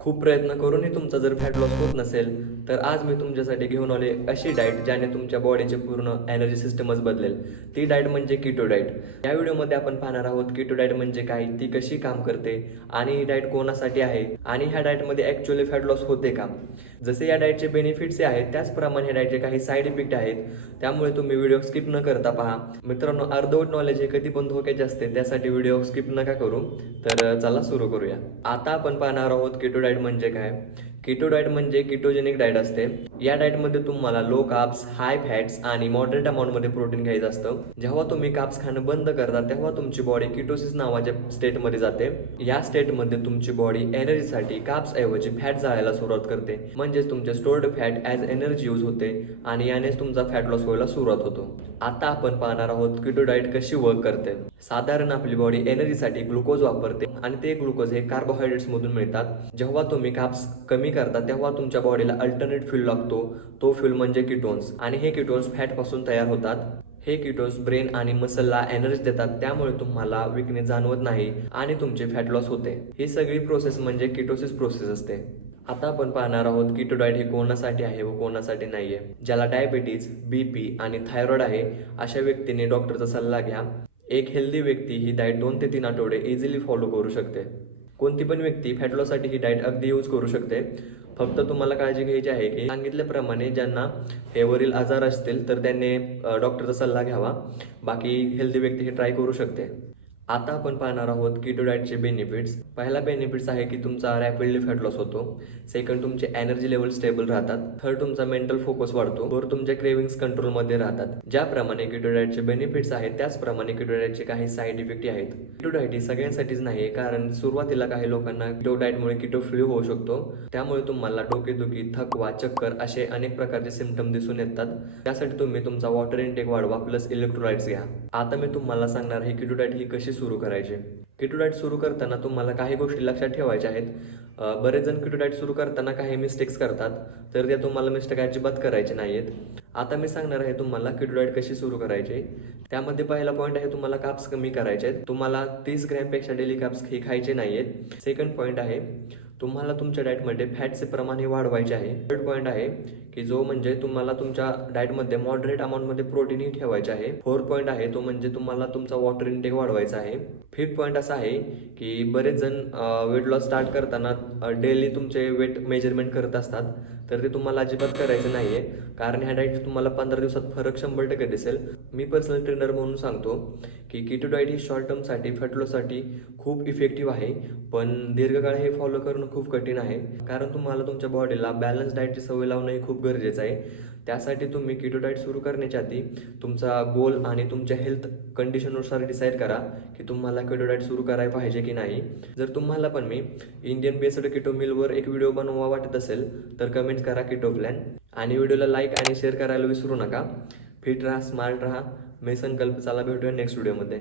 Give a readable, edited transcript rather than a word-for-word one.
खूप प्रयत्न करूनही तुमचा जर फॅट लॉस होत नसेल, तर आज मी तुमच्यासाठी घेऊन आले अशी डाएट ज्याने तुमच्या बॉडीचे पूर्ण एनर्जी सिस्टमच बदलेल. ती डाएट म्हणजे कीटो डाएट. या व्हिडिओमध्ये आपण पाहणार आहोत कीटो डाएट म्हणजे काय, ती कशी काम करते आणि ही डाएट कोणासाठी आहे आणि ह्या डाएटमध्ये ॲक्च्युअली फॅट लॉस होते का. जसे या डाएटचे बेनिफिट्स आहेत त्याचप्रमाणे ह्या डाएटचे काही साईड इफेक्ट आहेत. त्यामुळे तुम्ही व्हिडिओ स्किप न करता पहा. मित्रांनो, अर्धवट नॉलेज हे कधी पण धोक्याचे असते, त्यासाठी व्हिडिओ स्किप नका करू. तर चला सुरू करूया. आता आपण पाहणार आहोत कीटो डाएट म्हणजे काय. कीटो डाएट म्हणजे कीटोजेनिक डाएट असते. या डाएटमध्ये तुम्हाला लो कार्ब्स, हाय फॅट्स आणि मॉडरेट अमाऊंटमध्ये प्रोटीन घ्यायचं असतं. जेव्हा तुम्ही कार्ब्स खाणं बंद करता तेव्हा तुमची बॉडी कीटोसिस नावाच्या स्टेटमध्ये जाते. या स्टेटमध्ये तुमची बॉडी एनर्जीसाठी कार्ब्स ऐवजी फॅट जाळायला सुरुवात करते. म्हणजेच तुमचे stored fat as energy use होते आणि यानेच तुमचा फॅट लॉस व्हायला सुरुवात होतो. आता आपण पाहणार आहोत कीटो डाएट कशी वर्क करते. साधारण आपली बॉडी एनर्जीसाठी ग्लुकोज वापरते आणि ते ग्लुकोज हे कार्बोहायड्रेट्स मधून मिळतात. जेव्हा तुम्ही कार्ब्स कमी करता तेव्हा तुमच्या बॉडीला अल्टरनेट फ्यूल लागतो. तो फ्यूल म्हणजे कीटोन्स आणि हे कीटोन्स फॅट पासून तयार होतात. हे कीटोन्स ब्रेन आणि मसलला एनर्जी देतात, त्यामुळे तुम्हाला विकनेस जाणवत नाही आणि तुमचे फॅट लॉस होते. ही सगळी प्रोसेस म्हणजे कीटोसिस प्रोसेस असते. आता आपण पाहणार आहोत कीटो डाएट हे कोणासाठी आहे व कोणासाठी नाहीये. ज्याला डायबिटीज, बीपी आणि थायरॉइड आहे अशा व्यक्तीने डॉक्टरचा सल्ला घ्या. एक हेल्दी व्यक्ती ही डाएट 2 ते 3 आठवडे इझिली फॉलो करू शकते. कोणती पण व्यक्ती फॅट लॉससाठी ही डाएट अगदी यूज करू शकते. फक्त तुम्हाला काळजी घ्यायची आहे की सांगितल्याप्रमाणे ज्यांना हेवरील आजार असतील तर त्यांनी डॉक्टरचा सल्ला घ्यावा. बाकी हेल्दी व्यक्ती हे ट्राय करू शकते. आता आपण पाहणार आहोत कीटो डाएटचे बेनिफिट्स. पहिला बेनिफिट्स आहे की तुमचा रॅपिडली फॅट लॉस होतो. सेकंड, तुमचे एनर्जी लेवल स्टेबल राहतात. थर्ड, तुमचा मेंटल फोकस वाढतो. फोर्थ, तुमच्या क्रेविंग्स कंट्रोलमध्ये राहतात. ज्याप्रमाणे कीटो डाएटचे बेनिफिट्स आहेत त्याचप्रमाणे कीटो डाएटचे काही साईड इफेक्ट आहेत. कीटो डाएट ही सगळ्यांसाठीच नाही, कारण सुरुवातीला काही लोकांना कीटो डाएटमुळे कीटो फ्लू होऊ शकतो. त्यामुळे तुम्हाला डोकेदुखी, थकवा, चक्कर असे अनेक प्रकारचे सिम्पटम दिसून येतात. त्यासाठी तुम्ही तुमचा वॉटर इनटेक वाढवा प्लस इलेक्ट्रोलाइट्स घ्या. आता मी तुम्हाला सांगणार आहे कीटो डाएट ही कशी सुरू करायचे. कीटो डाएट सुरू करताना तुम्हाला काही गोष्टी लक्षात ठेवायच्या आहेत. बरेच जण कीटो डाएट सुरू करताना काही मिस्टेक्स करतात, तर त्या तुम्हाला मिस्टेक अजिबात करायचे नाहीत. आता मी सांगणार आहे तुम्हाला कीटो डाएट कशी सुरू करायची. त्यामध्ये पहिला पॉईंट आहे तुम्हाला कार्ब्स कमी करायचे आहेत. तुम्हाला 30 ग्रॅमपेक्षा डेली कार्ब्स हे खायचे नाहीत. सेकंड पॉईंट आहे तुम्हाला तुमच्या डाएटमध्ये फॅटचे प्रमाण हे वाढवायचे आहे. थर्ड पॉईंट आहे की जो म्हणजे तुम्हाला तुमच्या डाएटमध्ये मॉडरेट अमाऊंटमध्ये प्रोटीनही ठेवायचे आहे. फोर्थ पॉईंट आहे तो म्हणजे तुम्हाला तुमचा वॉटर इनटेक वाढवायचा आहे. फिफ्थ पॉईंट असा आहे की बरेच जण वेट लॉस स्टार्ट करताना डेली तुमचे वेट मेजरमेंट करत असतात, तर ते तुम्हाला अजिबात करायचं नाही आहे. कारण ह्या डाएटचे तुम्हाला 15 दिवसात फरक 100% दिसेल. मी पर्सनल ट्रेनर म्हणून सांगतो की कीटो डाएट ही शॉर्ट टर्मसाठी फॅट लॉससाठी खूप इफेक्टिव्ह आहे, पण दीर्घकाळ हे फॉलो करणं खूप कठीण आहे. कारण तुम्हाला तुमच्या बॉडीला बॅलन्स डाएटची सवय लावणं हे खूप गरजेचं आहे. त्यासाठी तुम्ही कीटो डाएट सुरू करण्याच्या आधी तुमचा गोल आणि तुमच्या हेल्थ कंडिशननुसार डिसाईड करा की तुम्हाला कीटो डाएट सुरू करायला पाहिजे की नाही. जर तुम्हाला पण मी इंडियन बेस्ड कीटो मीलवर एक व्हिडिओ बनवा वाटत असेल तर कमेंट करा कीटो प्लॅन आणि व्हिडिओला लाईक आणि शेअर करायला विसरू नका. फिट राहा, स्मार्ट राहा. मी संकल्प. चला भेटूया नेक्स्ट व्हिडिओमध्ये.